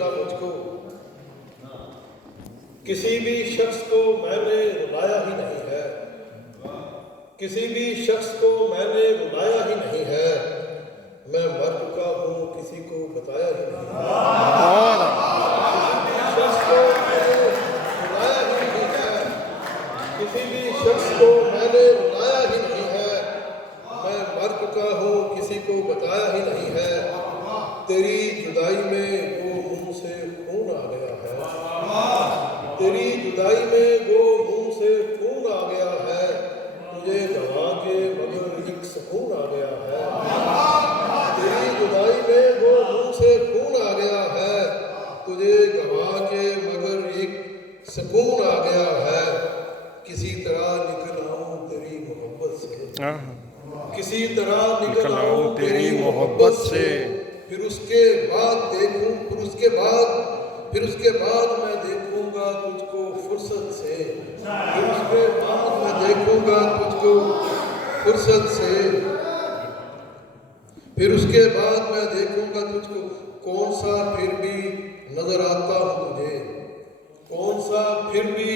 ملا مجھ کو، کسی بھی شخص کو میں نے رلایا ہی نہیں ہے، کسی بھی شخص کو میں نے رلایا ہی نہیں ہے، میں مر چکا ہوں کسی کو بتایا ہی نہیں ہے، کسی بھی شخص کو میں نے رلایا ہی نہیں ہے، میں مر چکا ہوں کسی کو بتایا ہی نہیں ہے، تیری جدائی میں وہ منہ سے خون آ گیا ہے، تیری جدائی میں وہ منہ سے خون آ گیا ہے، تجھے گوا کے مگر ایک سکون آ گیا ہے، تیری جدائی میں وہ منہ سے خون آ گیا ہے، تجھے گوا کے مگر ایک سکون آ گیا ہے، کسی طرح نکل آؤں تیری محبت سے، کسی طرح نکل آؤں تیری محبت سے، پھر اس کے بعد دیکھوں پھر اس کے بعد میں دیکھوں گا تجھ کو فرصت سے، پھر اس کے بعد میں دیکھوں گا تجھ کو فرصت سے، پھر اس کے بعد میں دیکھوں گا تجھ کو، کون سا پھر بھی نظر آتا ہوں تجھے، کون سا پھر بھی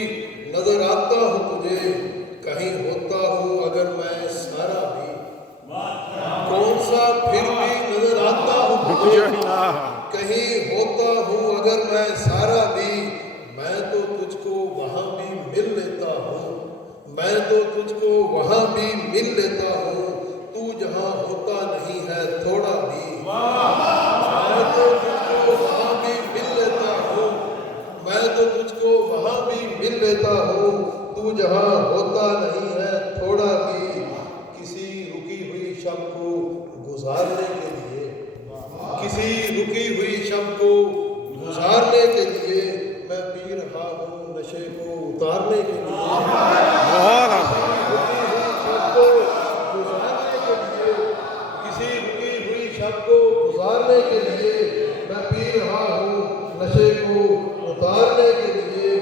نظر آتا ہوں تجھے، کہیں ہوتا ہوں اگر میں سارا بھی، کون سا پھر بھی نظر آتا ہوں تجھے، کہیں ہوتا ہوں اگر میں سارا بھی، میں تو تجھ کو وہاں بھی مل لیتا ہوں، میں تو تجھ کو وہاں بھی مل لیتا ہوں، تو جہاں ہوتا نہیں ہے تھوڑا بھی، میں تو تجھ کو وہاں بھی مل لیتا ہوں، میں تو تجھ کو وہاں بھی مل لیتا ہوں، تو جہاں ہوتا نہیں ہے تھوڑا بھی، کسی رکی ہوئی شب کو گزارنے کے لیے، کسی رکی ہوئی شب کو گزارنے کے لیے، میں پی رہا ہوں نشے کو اتارنے کے لیے، کسی رکی ہوئی شب کو گزارنے کے لیے، میں پی رہا ہوں نشے کو اتارنے کے لیے،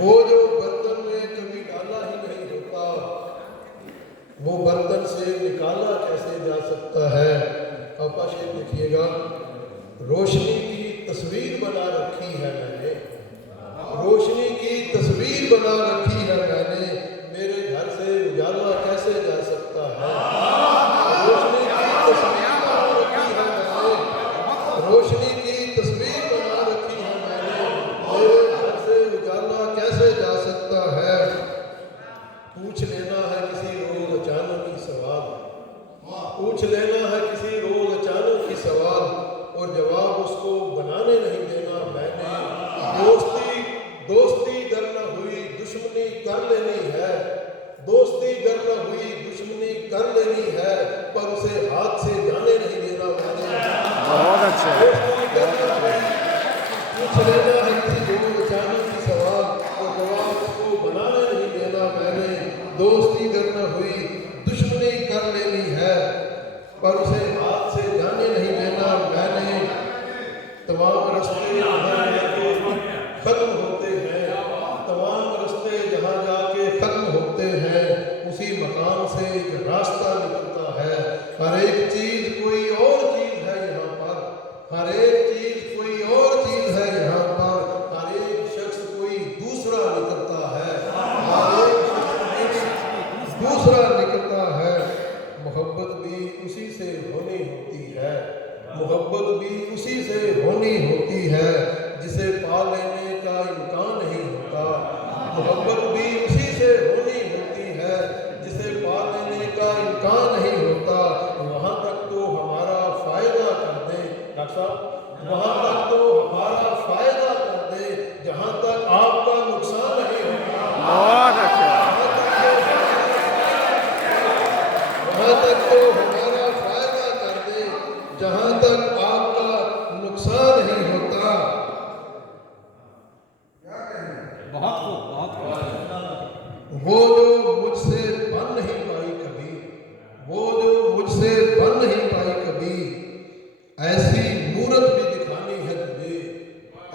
وہ جو برتن میں کبھی ڈالا ہی نہیں ہوتا، وہ برتن سے نکالا کیسے جا سکتا ہے، آپا شیخ لکھیے گا، روشنی کی تصویر بنا رکھی ہے میں نے، روشنی کی تصویر بنا رکھی ہے میں نے، میرے گھر سے اجالا کیسے جا سکتا ہے، روشنی کی تصویر بنا رکھی ہے میں نے، روشنی کی تصویر بنا رکھی ہے میں نے، میرے گھر سے اجالا کیسے جا سکتا ہے، پوچھ لینا ہے کسی روز اچانک کی سوال، پوچھ لینا ہے کسی روز اچانک کی سوال، اور جواب اس کو بنانے نہیں دینا میں نے، دوستی گر نہ ہوئی دشمنی کر لینی ہے، دوستی گر نہ ہوئی دشمنی کر لینی ہے، پر اسے ہاتھ سے جانے نہیں دینا میں نے، بہت اچھا، پوچھ لینا ہے کسی روز اچانک کی سوال، اور جواب اس کو بنانے نہیں دینا میں نے، دوستی گر نہ ہوئی دشمنی کر لینی ہے، پر اسے ہاتھ سے جانے نہیں دینا میں نے، تمام رستے جہاں جا کے ختم ہوتے ہیں، تمام رستے جہاں جا کے ختم ہوتے ہیں، اسی مقام سے ایک راستہ نکلتا ہے، ہر ایک چیز کوئی اور چیز ہے یہاں پر، ہر ایک چیز کوئی اور چیز ہے یہاں پر، ہر ایک شخص کوئی دوسرا نکلتا ہے، ہر ایک شخص دوسرا نکلتا ہے، محبت بھی اسی سے ہونی ہوتی ہے، محبت بھی اسی سے ہونی ہوتی ہے، جسے پا لینے کا امکان نہیں ہوتا، محبت بھی اسی سے ہونی ہوتی ہے، جسے پا لینے کا امکان نہیں ہوتا، وہاں تک تو ہمارا فائدہ کر دے ڈاکٹر صاحب، وہاں تک تو ہمارا فائدہ کر دے جہاں تک آپ کا نقصان نہیں ہوتا، وہاں تک تو ہمارا فائدہ کر دے جہاں تک آپ کا نقصان نہیں ہوتا، وہ جو مجھ سے بن نہیں پائی کبھی، وہ جو مجھ سے بن نہیں پائی کبھی، ایسی مورت بھی دکھانی ہے تجھے،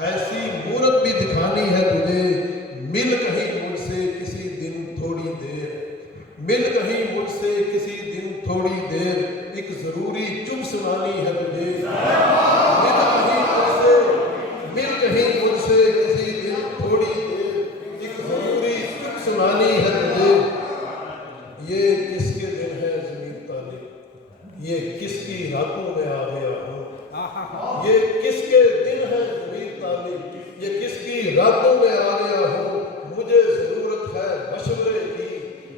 ایسی مورت بھی دکھانی ہے تجھے، مل کہیں مجھ سے کسی دن تھوڑی دیر، مل کہیں مجھ سے کسی دن تھوڑی دیر، ایک ضروری چپ سنانی ہے تجھے، کس کی راتوں میں آ گیا ہوں، یہ کس کے دن ہے ضمیر تالی، یہ کس کی راتوں میں آ گیا ہوں، مجھے ضرورت ہے مشورے کی،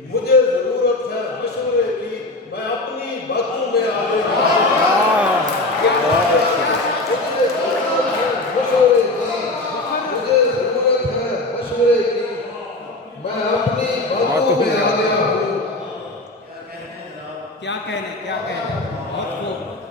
مجھے ضرورت ہے مشورے کی، میں اپنی باتوں میں آ گیا ہوں، مجھے ضرورت ہے مشورے کی، مجھے ضرورت ہے مشورے کی، میں اپنی باتوں میں آ گیا ہوں۔ کیا کہنے بہت خوب